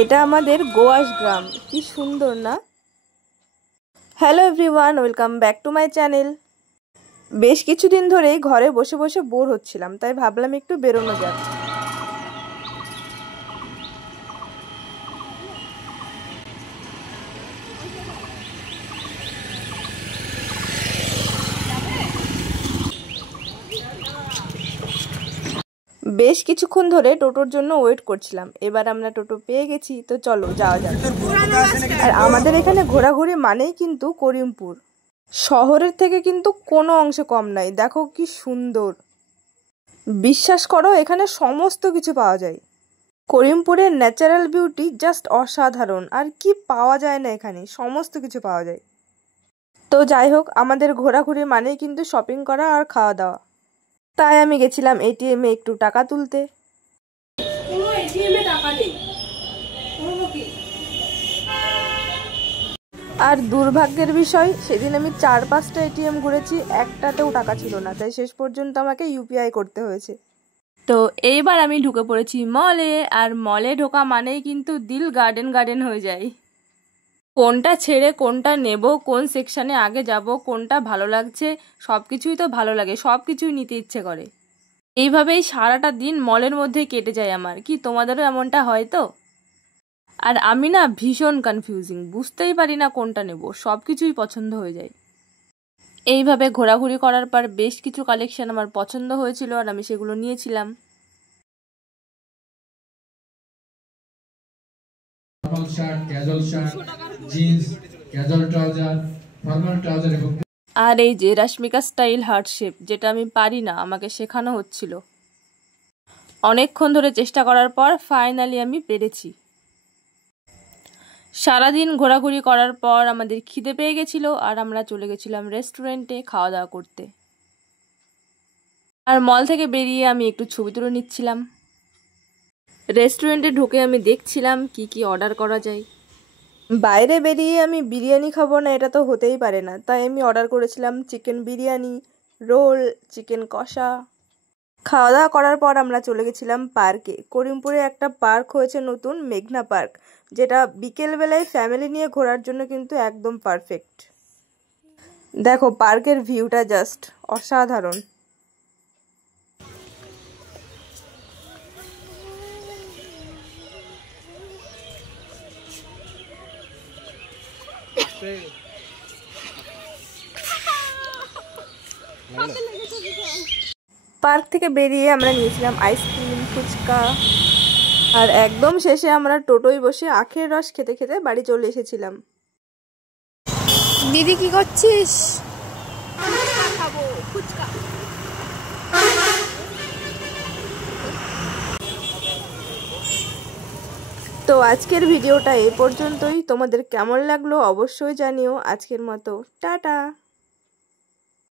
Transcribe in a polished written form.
এটা আমাদের গোয়াস গ্রাম, কি সুন্দর না? Hello everyone, welcome back to my channel. বেশ কিছুদিন ধরেই ঘরে বসে বসে বোর হচ্ছিলাম, তাই ভাবলাম একটু বেরোনো যাক। বেশ কিছুক্ষণ ধরে টোটোর জন্য ওয়েট করছিলাম। এবার আমরা টোটো পেয়ে গেছি, তো চলো যাওয়া যাক। আর আমাদের এখানে ঘোরাঘুরি মানেই কিন্তু করিমপুর। শহরের থেকে কিন্তু কোনো অংশে কম নাই। দেখো কি সুন্দর, বিশ্বাস করো এখানে সমস্ত কিছু পাওয়া যায়। করিমপুরের ন্যাচারাল বিউটি জাস্ট অসাধারণ, আর কি পাওয়া যায় না এখানে, সমস্ত কিছু পাওয়া যায়। তো যাই হোক, আমাদের ঘোরাঘুরি মানেই কিন্তু শপিং করা আর খাওয়া দাওয়া। তাই আমি গেছিলাম এটিএমে একটু টাকা তুলতে। আর দুর্ভাগ্যের বিষয়, সেদিন আমি 4-5টা এটিএম ঘুরেছি, একটাতেও টাকা ছিল না, তাই শেষ পর্যন্ত আমাকে ইউপিআই করতে হয়েছে। তো এইবার আমি ঢুকে পড়েছি মলে, আর মলে ঢোকা মানেই কিন্তু দিল গার্ডেন গার্ডেন হয়ে যায়। কোনটা ছেড়ে কোনটা নেব, কোন সেকশানে আগে যাব, কোনটা ভালো লাগছে, সব কিছুই তো ভালো লাগে, সব কিছুই নিতে ইচ্ছে করে। এইভাবেই সারাটা দিন মলের মধ্যে কেটে যায় আমার। কি তোমাদেরও এমনটা হয় তো? আর আমি না ভীষণ কনফিউজিং, বুঝতেই পারি না কোনটা নেব, সব কিছুই পছন্দ হয়ে যায়। এইভাবে ঘোরাঘুরি করার পর বেশ কিছু কালেকশন আমার পছন্দ হয়েছিল, আর আমি সেগুলো নিয়েছিলাম। আর এই যে রাশমিকা স্টাইল হার্ট শেপ, যেটা আমি পারি না, আমাকে শেখানো হচ্ছিল। অনেকক্ষণ ধরে চেষ্টা করার পর ফাইনালি আমি পেরেছি। সারাদিন ঘোরাঘুরি করার পর আমাদের খিদে পেয়ে গেছিল, আর আমরা চলে গেছিলাম রেস্টুরেন্টে খাওয়া দাওয়া করতে। আর মল থেকে বেরিয়ে আমি একটু ছবি তুলে নিচ্ছিলাম। রেস্টুরেন্টে ঢুকে আমি দেখছিলাম কি কি অর্ডার করা যায়। বাইরে বেরিয়ে আমি বিরিয়ানি খাবো না, এটা তো হতেই পারে না, তাই আমি অর্ডার করেছিলাম চিকেন বিরিয়ানি, রোল, চিকেন কষা। খাওয়া দাওয়া করার পর আমরা চলে গেছিলাম পার্কে। করিমপুরে একটা পার্ক হয়েছে নতুন, মেঘনা পার্ক, যেটা বিকেলবেলায় ফ্যামিলি নিয়ে ঘোরার জন্য কিন্তু একদম পারফেক্ট। দেখো পার্কের ভিউটা জাস্ট অসাধারণ। পার্ক থেকে বেরিয়ে আমরা নিয়েছিলাম আইসক্রিম, ফুচকা, আর একদম শেষে আমরা টোটোয় বসে আখের রস খেতে খেতে বাড়ি চলে এসেছিলাম। দিদি কি করছিস? তো আজকের ভিডিওটা এ পর্যন্তই। তোমাদের কেমন লাগলো অবশ্যই জানিও। আজকের মতো টাটা।